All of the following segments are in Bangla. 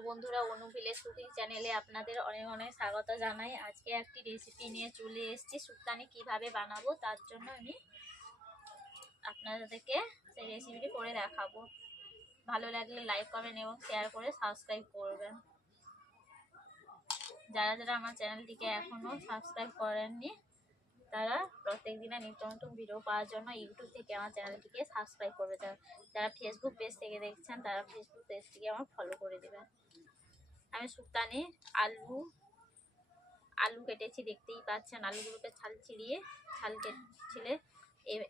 নমস্কার বন্ধুরা, অনু ভিলেজ কুকিং চ্যানেলে আপনাদের অনেক অনেক স্বাগত জানাই। আজকে একটি রেসিপি নিয়ে চলে এসেছি। শুক্তানি কিভাবে বানাবো তার জন্য আমি আপনাদেরকে সেই রেসিপিটি করে দেখাবো। ভালো লাগলে লাইক কমেন্ট এবং শেয়ার করে সাবস্ক্রাইব করবেন। যারা যারা আমার চ্যানেলটিকে এখনও সাবস্ক্রাইব করেননি তারা প্রত্যেক দিনে নিত্য নতুন ভিডিও পাওয়ার জন্য ইউটিউব থেকে আমার চ্যানেলটিকে সাবস্ক্রাইব করবে। যারা ফেসবুক পেজ থেকে দেখছেন তারা ফেসবুক পেজটিকে আমার ফলো করে দেবেন। আমি শুক্তানি আলু কেটেছি, দেখতেই পাচ্ছেন। আলুগুলোকে ছাল ছিলে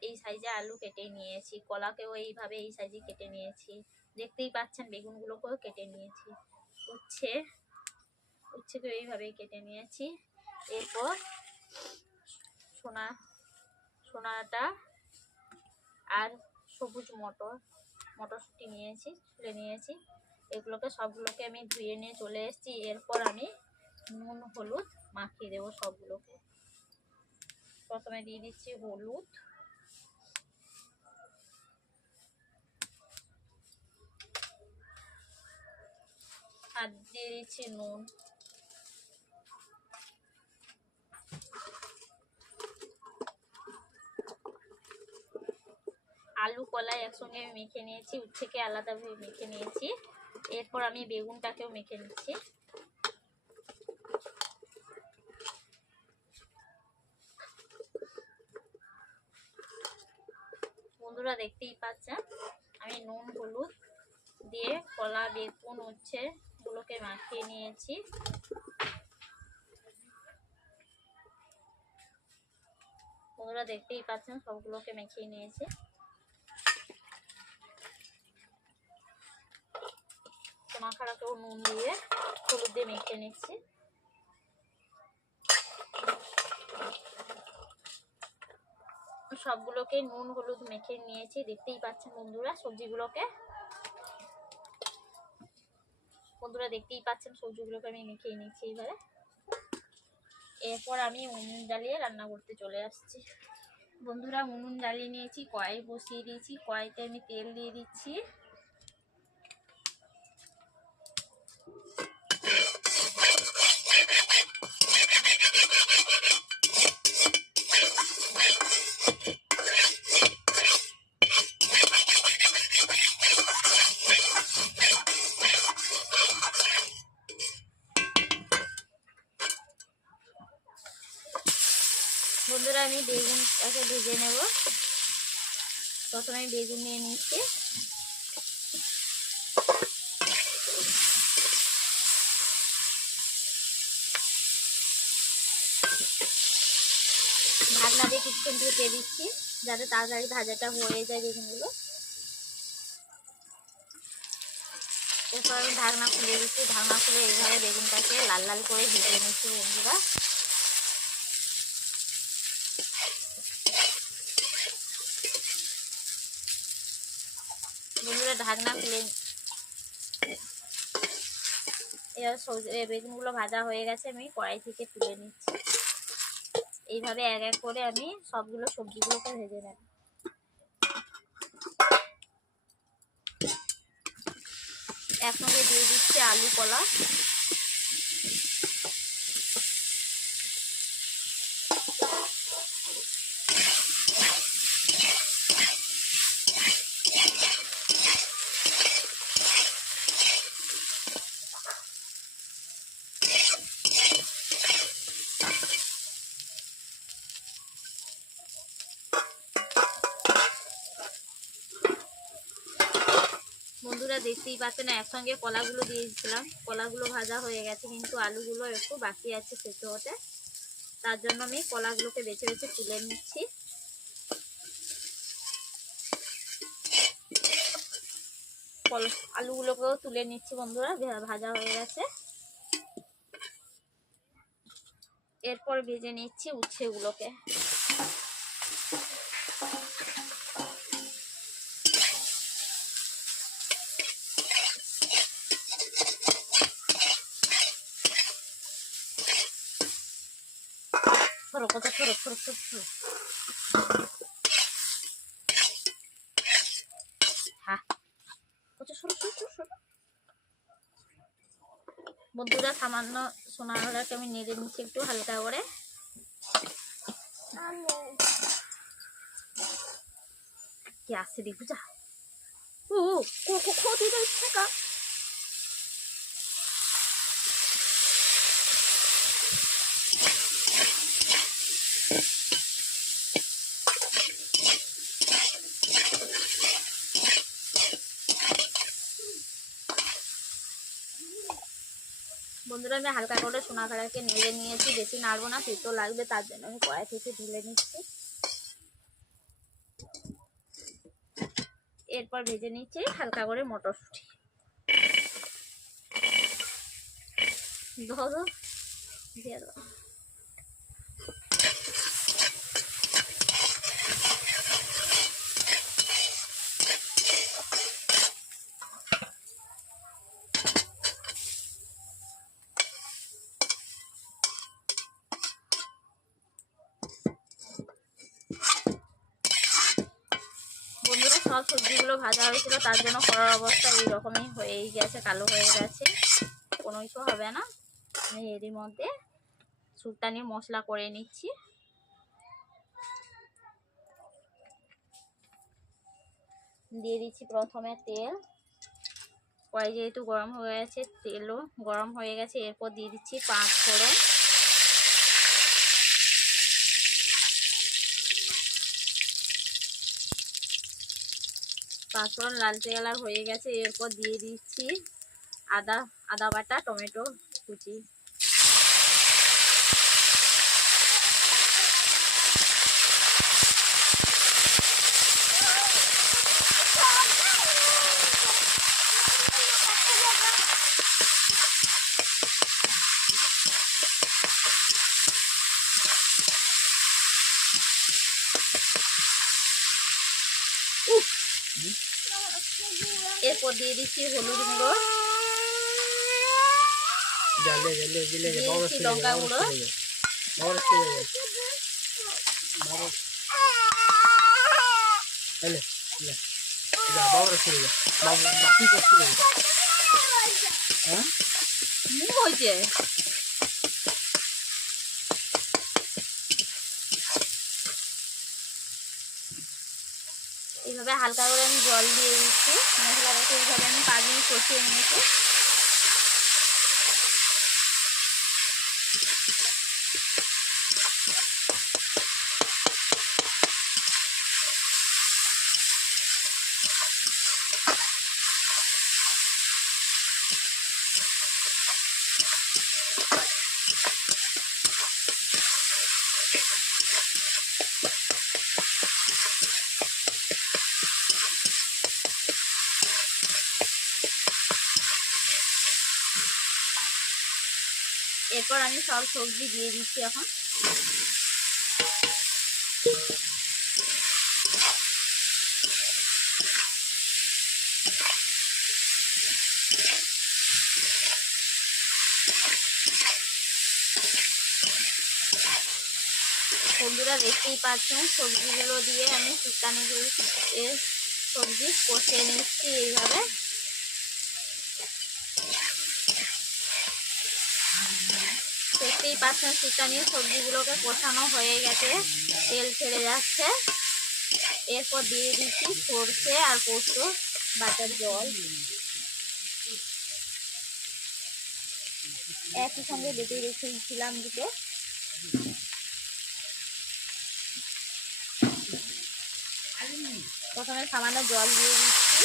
এই সাইজে আলু কেটে নিয়েছি। কলাকেও এইভাবে এই সাইজে কেটে নিয়েছি, দেখতেই পাচ্ছেন। বেগুনগুলোকেও কেটে নিয়েছি। উচ্ছেকেও এইভাবেই কেটে নিয়েছি। এরপর সোনাটা আর সবুজ মটরশুঁটি নিয়েছি, ছুলে নিয়েছি। এগুলোকে সবগুলোকে আমি ধুয়ে নিয়ে চলে এসেছি। এরপর আমি নুন হলুদ মাখিয়ে দেবো সবগুলোকে। প্রথমে দিয়ে দিচ্ছি হলুদ, আর দিয়ে দিচ্ছি নুন। আলু কলা একসঙ্গে আমি মেখে নিয়েছি, উচ্ছেকে আলাদাভাবে মেখে নিয়েছি। এরপর আমি বেগুনটাকেও মেখে নিচ্ছি। বন্ধুরা দেখতেই পাচ্ছেন, আমি নুন হলুদ দিয়ে কলা বেগুন উচ্ছে গুলোকে মাখিয়ে নিয়েছি। বন্ধুরা দেখতেই পাচ্ছেন, সবগুলোকে মেখে নিয়েছি। মাখাটাকেও নুন দিয়ে হলুদ দিয়ে মেখে নিচ্ছি। সবগুলোকে নুন হলুদ মেখে নিয়েছি, দেখতেই পাচ্ছেন সবজিগুলোকে। সবজিগুলোকে আমি মেখে নিচ্ছি এইভাবে। এরপর আমি উনুন জ্বালিয়ে রান্না করতে চলে আসছি। বন্ধুরা উনুন জ্বালিয়ে নিয়েছি, কড়াই বসিয়ে দিয়েছি। কড়াইতে আমি তেল দিয়ে দিচ্ছি। বন্ধুরা আমি বেগুনটাকে ভেজে নেব। প্রথমে আমি বেগুন নিয়ে নিচ্ছি। ঢাকনা দিয়ে কিছুক্ষণ ঢেকে দিচ্ছি যাতে তাড়াতাড়ি ভাজাটা হয়ে যায় বেগুনগুলো। এরপর আমি ঢাকনা খুলে দিচ্ছি। ঢাকনা খুলে এইভাবে বেগুনটাকে লাল লাল করে ভেজে নিচ্ছি। বন্ধুরা ঢাকনা খুলে এবার বেগুনগুলো ভাজা হয়ে গেছে, আমি কড়াই থেকে তুলে নিচ্ছি। এইভাবে এক এক করে আমি সবগুলো সবজিগুলোকে ভেজে নেব। একসঙ্গে দিয়ে দিচ্ছি আলু কলা। বন্ধুরা দেখতেই পাচ্ছেন, একসঙ্গে কলাগুলো দিয়ে দিয়েছিলাম। কলাগুলো ভাজা হয়ে গেছে, কিন্তু আলুগুলো একটু বাকি আছে সেদ্ধ হতে। তার জন্য আমি কলাগুলোকে বেছে বেছে তুলে নিচ্ছি। আলুগুলোকেও তুলে নিচ্ছি বন্ধুরা, ভাজা হয়ে গেছে। এরপর ভেজে নিচ্ছি উচ্ছেগুলোকে। বন্ধুরা সামান্য সোনাগুলোকে আমি নেড়ে নিচ্ছি একটু হালকা করে। কি আসছে দেখু যা। ও ক্ষতি থাকা বন্ধুরা আমি হালকা করে সোনা কালারকে নেড়ে নিয়েছি, বেশি নাড়বো না, তেতো লাগবে, তার জন্য আমি কড়াই থেকে ঢেলে নিচ্ছি। এরপর ভেজে নিচ্ছি হালকা করে মটরশুঁটি। ধরো দিয়ে দাও। বন্ধুরা সব সবজিগুলো ভাজা হয়েছিল, তার জন্য কড়ার অবস্থা এইরকমই হয়েই গেছে, কালো হয়ে গেছে, কোনো কিছু হবে না। আমি এরই মধ্যে শুকটানি মশলা করে নিচ্ছি। দিয়ে দিচ্ছি প্রথমে তেল। কড়াই যেহেতু গরম হয়ে গেছে, তেলও গরম হয়ে গেছে। এরপর দিয়ে দিচ্ছি 5 ফোড়ন। পাঁচফোড়ন লালচে কালার হয়ে গেছে। এরপর দিয়ে দিচ্ছি আদা বাটা, টমেটো কুচি। এরপর দিয়ে দিচ্ছি হলুদ গুঁড়ো, দিচ্ছি লঙ্কা গুঁড়ো, হয়েছে। এইভাবে হালকা করে আমি জল দিয়ে দিচ্ছি। মশলাটাকে এইভাবে আমি 5 মিনিট কষিয়ে নিয়েছি। এরপর আমি সব সবজি দিয়ে দিচ্ছি এখন। বন্ধুরা দেখতেই পাচ্ছেন সবজিগুলো দিয়ে আমি শুকনাগুলো সবজি কষিয়ে নিচ্ছি এইভাবে। দেখতেই পাচ্ছেন শুকনো সবজিগুলোকে কষানো হয়ে গেছে, তেল ছেড়ে যাচ্ছে। এরপর দিয়ে দিচ্ছি সরষে আর পোস্ত বাটার জল, একই সঙ্গে বেটে রেখেছিলাম দুটো। প্রথমে সামান্য জল দিয়ে দিচ্ছি।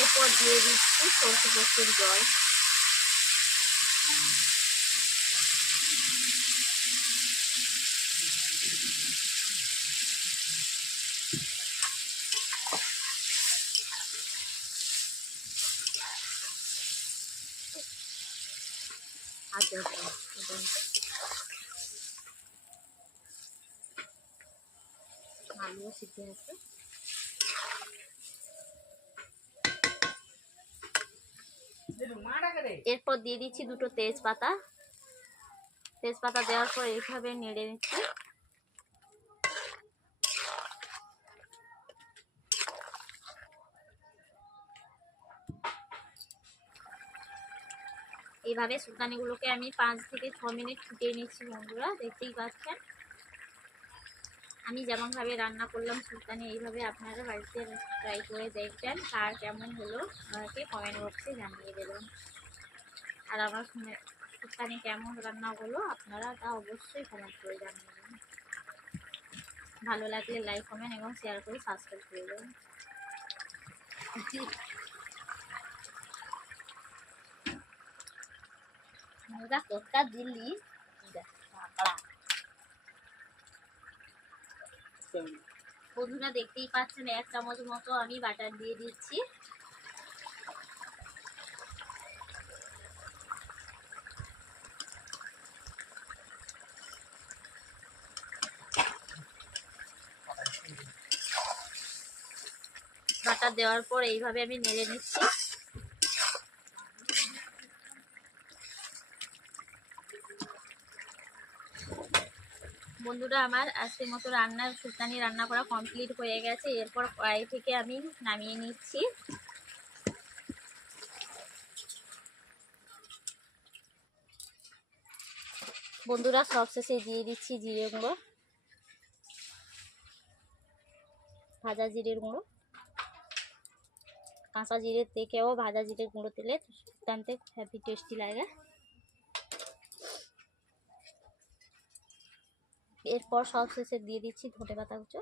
এরপর দিয়ে দিচ্ছি সরষে পোস্তের জল। আলুও সিদ্ধ হচ্ছে। এরপর দিয়ে দিচ্ছি দুটো তেজপাতা। তেজপাতা দেওয়ার পর এইভাবে নেড়ে নিচ্ছি। এইভাবে সুলতানিগুলোকে আমি 5 থেকে 6 মিনিট ফুটিয়ে নিচ্ছি বন্ধুরা, দেখতেই পাচ্ছেন। আমি যেমনভাবে রান্না করলাম সুলতানি, এইভাবে আপনারা বাড়িতে ট্রাই করে দেখবেন, আর কেমন হলো আমাকে কমেন্ট বক্সে জানিয়ে দেবেন। আর আমার সুলতানি কেমন রান্না হলো আপনারা তা অবশ্যই কমেন্ট করে জানিয়ে দেবেন। ভালো লাগলে লাইক, কমেন্ট এবং শেয়ার করে সাবস্ক্রাইব করে দেবেন। দিল্লি বন্ধুরা দেখতেই পাচ্ছেন 1 চামচ মতো আমি বাটার দিয়ে দিচ্ছি। বাটার দেওয়ার পর এইভাবে আমি নেড়ে নিচ্ছি। বন্ধুরা আমার আজকের মতো সুলতানি রান্না করা কমপ্লিট হয়ে গেছে। এরপর কড়াই থেকে আমি নামিয়ে নিচ্ছি। বন্ধুরা সবশেষে দিয়ে দিচ্ছি জিরে গুঁড়ো, ভাজা জিরের গুঁড়ো। কাঁচা জিরের থেকেও ভাজা জিরের গুঁড়ো দিলে সুলতানতে হ্যাপি টেস্টি লাগে। এরপর সবশেষে দিয়ে দিচ্ছি ধনেপাতা কুচো।